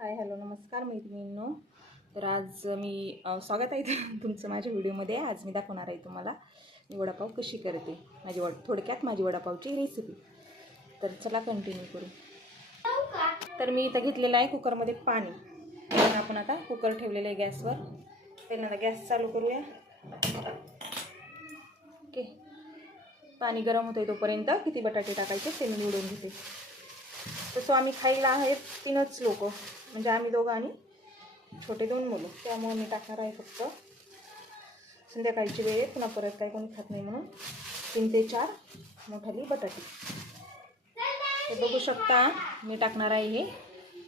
Hi hello नमस्कार मैत्रिणींनो. तर आज मी स्वागत आहे तुमचं माझ्या व्हिडिओमध्ये. आज मी दाखवणार आहे तुम्हाला मी वडापाव कशी करते, थोडक्यात माझी वडापावची रेसिपी. तर चला कंटिन्यू करू. तर मी इथं घेतलेलं आहे कुकरमध्ये पाणी. आपण आता कुकर ठेवलेलं आहे गॅसवर. पहिल्यांदा गॅस चालू करूया. ओके, पाणी गरम होतं तोपर्यंत किती बटाटे टाकायचे ते मी निवडून घेते. तसं आम्ही खायला आहे 3च लोक, म्हणजे आम्ही दोघं आणि छोटे 2 मुलं. त्यामुळे मी टाकणार आहे फक्त संध्याकाळची वेळ, पुन्हा परत काही कोणी खात नाही म्हणून 3 ते 4 मोठाली बटाटे. तर बघू शकता मी टाकणार आहे हे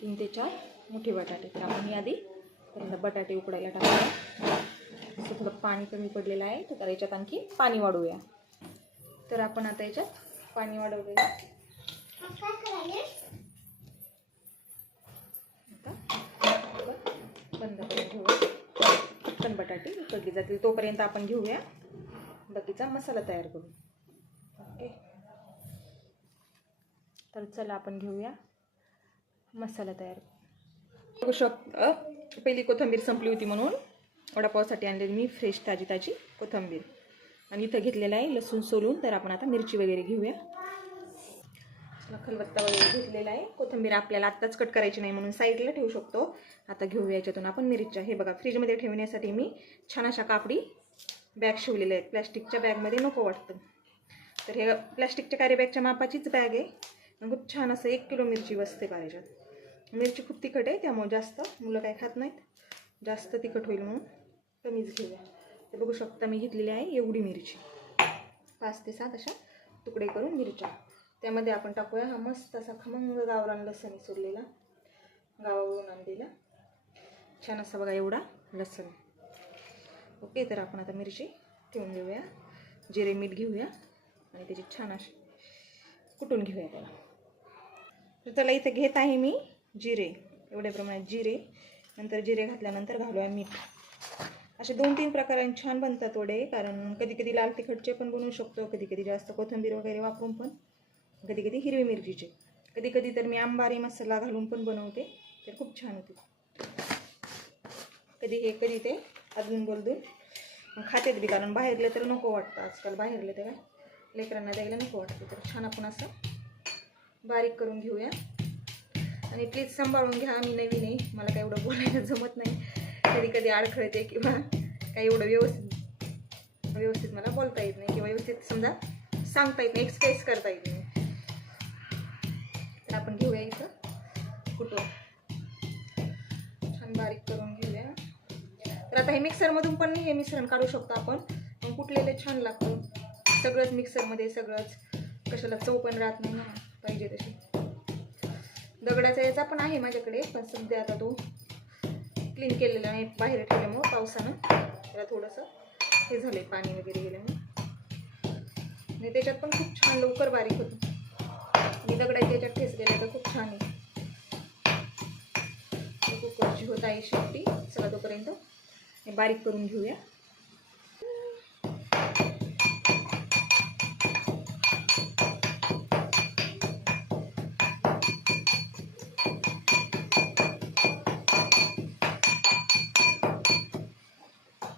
3 ते 4 मोठे बटाटे. तर आपण आधी पहिल्यांदा बटाटे उकडायला टाकूया. असं थोडं पाणी कमी पडलेलं आहे, तर याच्यात आणखी पाणी वाढवूया. तर आपण आता याच्यात पाणी वाढवलेलं आता बंद करून घेऊया. पटकन बटाटे उकडले जातील तोपर्यंत आपण घेऊया बाकीचा मसाला तयार करू. ओके, तर चला आपण घेऊया मसाला तयार. बघू शकता पहिली कोथिंबीर संपली होती म्हणून वडापावसाठी आणलेली मी फ्रेश ताजी कोथिंबीर. आणि इथं घेतलेलं आहे लसूण सोलून. तर आपण आता मिरची वगैरे घेऊया. खलबत्ता वगैरे घेतलेला आहे. कोथिंबीर आपल्याला आत्ताच कट करायची नाही म्हणून साईडला ठेवू शकतो. आता घेऊया याच्यातून आपण मिरच्या. हे बघा, फ्रीजमध्ये ठेवण्यासाठी मी छान अशा कापडी बॅग शिवलेल्या आहेत. प्लॅस्टिकच्या बॅगमध्ये नको वाटतं. तर हे प्लॅस्टिकच्या कॅरी बॅगच्या मापाचीच बॅग आहे. खूप छान असं 1 किलो मिरची बसते का याच्यात. मिरची खूप तिखट आहे त्यामुळे जास्त मुलं काही खात नाहीत, जास्त तिखट होईल म्हणून कमीच घेऊया. ते बघू शकता मी घेतलेली आहे एवढी मिरची. 5 ते 7 अशा तुकडे करून मिरच्या. त्यामध्ये आपण टाकूया हा मस्त असा खमंग गावरान लसूण सोडलेला, गावावरून आणलेला छान असा बघा एवढा लसूण. ओके, तर आपण आता मिरची ठेवून घेऊया. जिरे मीठ घेऊया आणि त्याची छान अशी कुटून घेऊया त्याला. तर त्याला इथे घेत आहे मी जिरे, एवढ्या प्रमाणात जिरे. नंतर जिरे घातल्यानंतर घालूया मीठ. असे 2-3 प्रकारांनी छान बनतात वडे. कारण कधी कधी लाल तिखटचे पण बनवू शकतो, कधी कधी जास्त कोथिंबीर वगैरे वापरून पण, कधी कधी हिरवी मिरचीचे, कधी कधी तर मी अंबारी मसाला घालून पण बनवते. तर खूप छान होते. कधी ते अदलून बदलून खातेत बी, कारण बाहेरले तर नको वाटतं आजकाल. बाहेरले तर लेकरांना द्यायला नको वाटतं. तर छान आपण असं बारीक करून घेऊया. आणि प्लीज सांभाळून घ्या, मी नवीन आहे, मला काय एवढं बोलायला जमत नाही. कधी कधी अडखळते किंवा काही एवढं व्यवस्थित मला बोलता येत नाही, किंवा व्यवस्थित समजा सांगता येत नाही, एक्सप्रेस करता येत नाही. तर आपण घेऊया इथं कुटून छान बारीक करून घेऊया. तर आता हे मिक्सरमधून पण हे मिश्रण काढू शकतो आपण, पण कुटलेले छान लागतं. सगळंच मिक्सरमध्ये, सगळंच कशाला चव पण राहत नाही ना पाहिजे तशी. दगडाचा याचा पण आहे माझ्याकडे, पण सध्या आता तो क्लीन केलेला नाही बाहेर ठेवल्यामुळं पावसानं. त्याला थोडंसं हे झालंय, पाणी वगैरे गेल्यामुळे. आणि त्याच्यात पण खूप छान लवकर बारीक होतं. मी दगडाच्या याच्यात ठेचलेलं तर खूप छान आहे. कुकरची होत आहे शेवटी. चला तोपर्यंत हे बारीक करून घेऊया.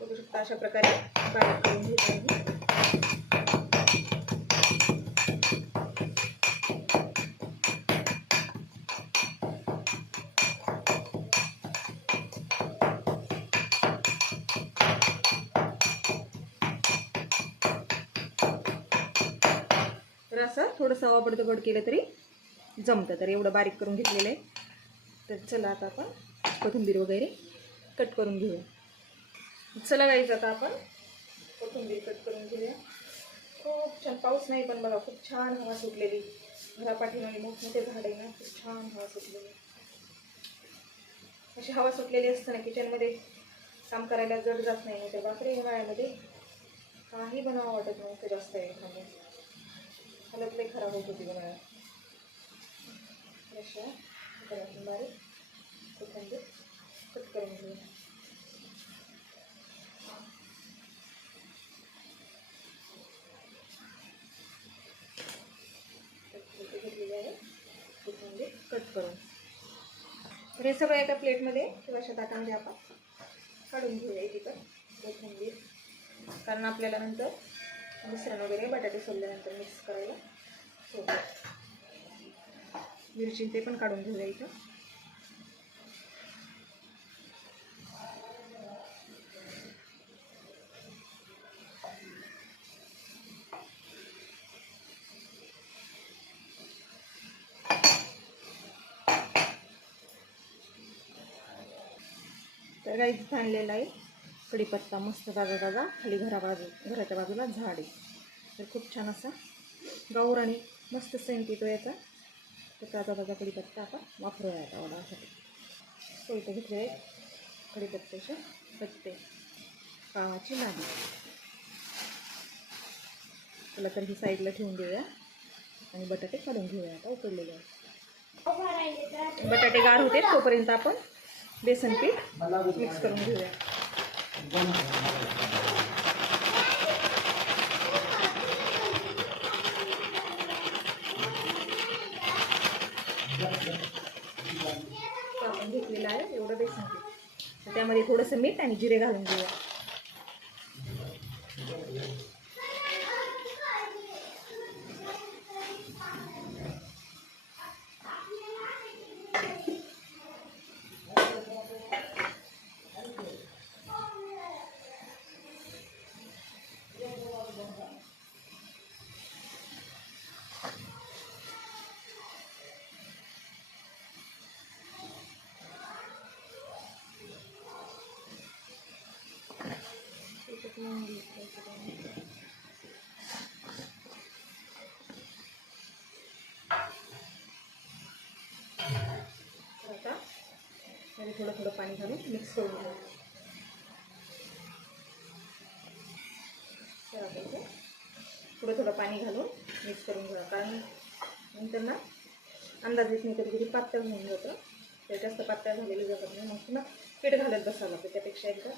बघू शकता अशा प्रकारे बारीक करून घेत आहे. तर असं थोडंसं आवडतगड केलं तरी जमतं. तर एवढं बारीक करून घेतलेलं आहे. तर चला आता आपण कोथिंबीर वगैरे कट करून घेऊया. चला गाईज, आता आपण कोथिंबीर कट करून घेऊया. खूप छान पाऊस नाही, पण बघा खूप छान हवा सुटलेली. घरापाठीमागे मोठमोठे झाड आहे ना, खूप छान हवा सुटलेली. अशी हवा सुटलेली असताना किचनमध्ये काम करायला जड जात नाही. तर बापरे, उन्हाळ्यामध्ये काही बनावं वाटत नव्हतं जास्त वेळ. हालत लई खराब होत होती उन्हाळ्यात. अशा बारीक कोथिंबीर कट करून घेऊया. घेतलेली आहे कोथिंबीर कट करून. तर हे सगळं एका प्लेटमध्ये किंवा अशा ताटामध्ये आपण काढून घेऊया एकीकडे कोथिंबीर, कारण आपल्याला नंतर मिश्रण वगैरे बटाटे सोलल्यानंतर मिक्स करायला सोबत. मिरची ते पण काढून घेऊया इथं. तर काही आणलेला आहे कढीपत्ता, मस्त ताजा ताजा, खाली घराच्या बाजूला झाड आहे. तर खूप छान असा गावरानी मस्त सेंट येतो याचा. तर ताजा ताजा कढीपत्ता आपण वापरूया आता वडासाठी. तो इथं घेतले आहे कढीपत्त्याचे पत्ते, पावाची लादी. त्याला तर ही साईडला ठेवून देऊया आणि बटाटे काढून घेऊया आता उकडलेले आहेत. बटाटे गार होते तोपर्यंत आपण बेसन पीठ मिक्स करून घेऊया. आपण घेतलेलं आहे एवढं बेसन पीठ. त्यामध्ये थोडंसं मीठ आणि जिरे घालून घेऊया. आता थोडं थोडं पाणी घालून मिक्स करून घेऊ. थोडं थोडं पाणी घालून मिक्स करून घ्या, कारण नंतर ना अंदाज येत नाही, कधी कधी पातळ होऊन जातं. ते जास्त पातळ झालेलं जातात नाही, मग पुन्हा पीठ घालत बसावं लागतं. त्यापेक्षा एकदा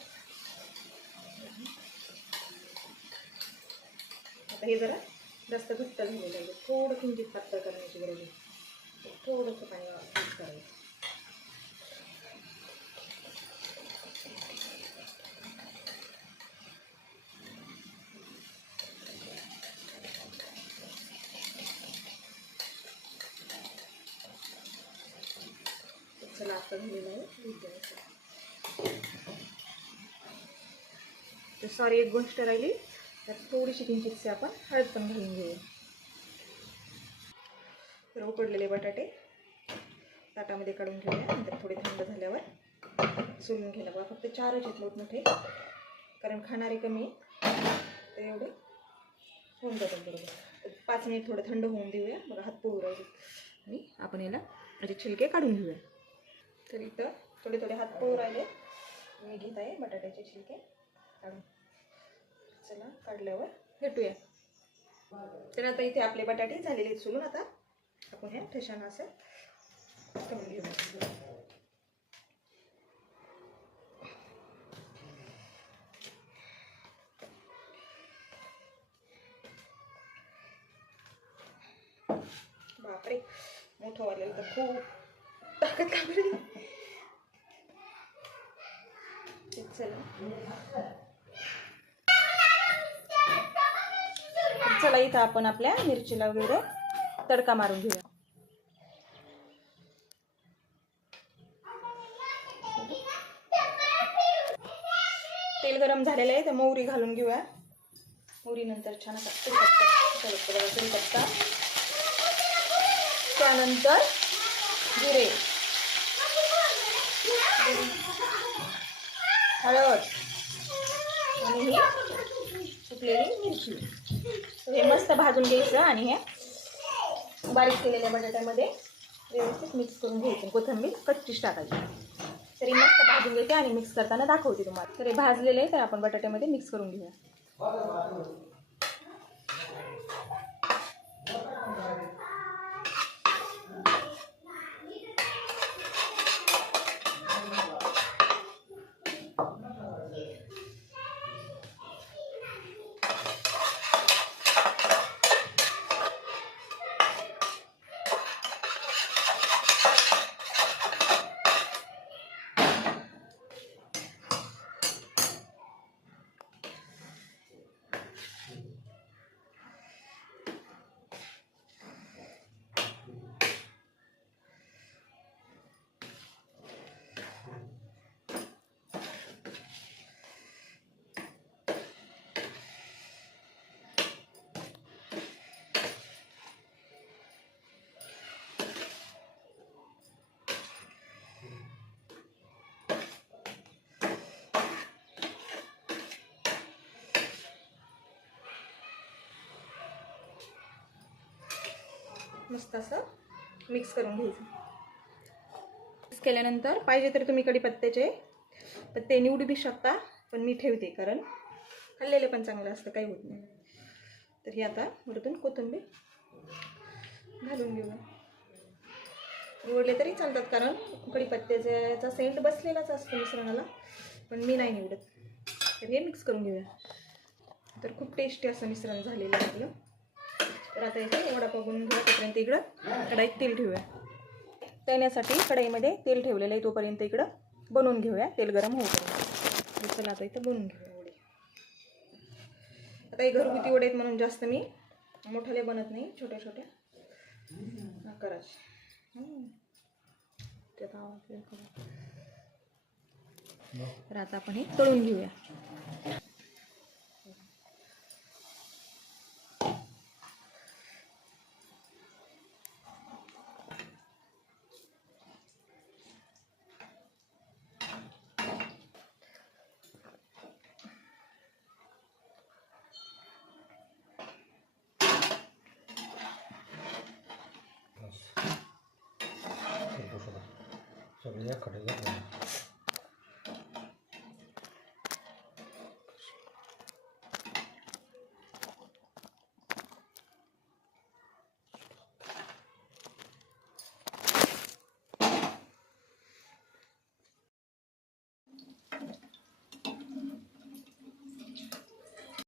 आता हे जरा जास्त घट्ट झालेलं आहे, थोडं किंचित पातळ करण्याची गरज आहे. थोडंसं पाणी मिक्स करायचं. चला आता झालेलं आहे. तर सॉरी एक गोष्ट राहिली, त्यात थोडीशी किंचितशी आपण हळद पण घालून घेऊया. तर उकडलेले बटाटे ताटामध्ये काढून घेऊया. नंतर थोडे थंड झाल्यावर सोलून घ्यायला. बघा फक्त 4च आहेत मोठमोठे, कारण खाणारे कमी तर एवढे होऊन जातात बरोबर. 5 मिनिट थोडं थंड होऊन देऊया. बघा हात पोळू राहिले आणि आपण याला म्हणजे छिलके काढून घेऊया. तर इथं थोडे थोडे हात पोळू राहिले, मी घेत आहे बटाट्याचे छिलके काढून. चला काढल्यावर भेटूया. तर आता इथे आपले बटाटे झालेले आहेत सोलून. आता आपण हे ठशानं असं ठेवून घेऊया. बापरे, मोठं वाढलेलं तर खूप ताकद लागली. चला इथं आपण आपल्या मिरचीला वगैरे तडका मारून घेऊया. तेल गरम झालेलं आहे, तर मोहरी घालून घेऊया. मोहरी नंतर छान कढीपत्ता, त्यानंतर जिरे, हळद आणि ही सुकलेली मिरची. हे मस्त भाजून घ्यायचं आणि हे बारीक केलेल्या बटाट्यामध्ये व्यवस्थित मिक्स करून घ्यायचं. कोथिंबीर कच्चीच टाकायची. तरी मस्त भाजून घ्यायचे आणि मिक्स करताना दाखवते तुम्हाला. तर हे भाजलेले आहे, तर आपण बटाट्यामध्ये मिक्स करून घेऊया. मस्त असं मिक्स करून घ्यायचं. मिक्स केल्यानंतर पाहिजे तर तुम्ही कढीपत्त्याचे पत्ते निवडू बी शकता, पण मी ठेवते कारण खाल्लेले पण चांगलं असतं, काही होत नाही. तर हे आता वरतून कोथिंबीर घालून घेऊया. निवडले तरी चालतात कारण कढीपत्त्याचा सेंट बसलेलाच असतो मिश्रणाला, पण मी नाही निवडत. तर हे मिक्स करून घेऊया. तर खूप टेस्टी असं मिश्रण झालेलं आहे आपलं. तर आता इथे वडापाव बनवून घेऊया. तोपर्यंत इकडं कढईत तेल ठेवूया. तळण्यासाठी कढईमध्ये तेल ठेवलेलं आहे, तोपर्यंत इकडं बनवून घेऊया. तेल गरम होऊपर्यंत. चला आता इथं बनवून घेऊया वडे. आता हे घरगुती वडे आहेत म्हणून जास्त मी मोठाले बनत नाही, छोट्या छोट्या आकाराचे. तर आता आपण हे तळून घेऊया. सगळ्या कडेला